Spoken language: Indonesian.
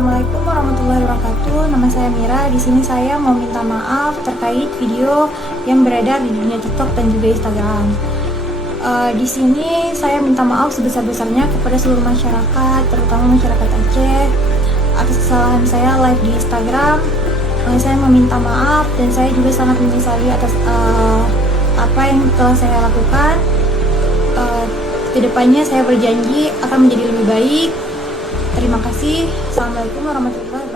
Assalamualaikum warahmatullahi wabarakatuh. Nama saya Mira. Di sini saya mau minta maaf terkait video yang beredar di dunia TikTok dan juga Instagram. Di sini saya minta maaf sebesar-besarnya kepada seluruh masyarakat, terutama masyarakat Aceh, atas kesalahan saya live di Instagram. Saya meminta maaf dan saya juga sangat menyesali atas apa yang telah saya lakukan. Kedepannya saya berjanji akan menjadi lebih baik. Terima kasih. Assalamualaikum warahmatullahi wabarakatuh.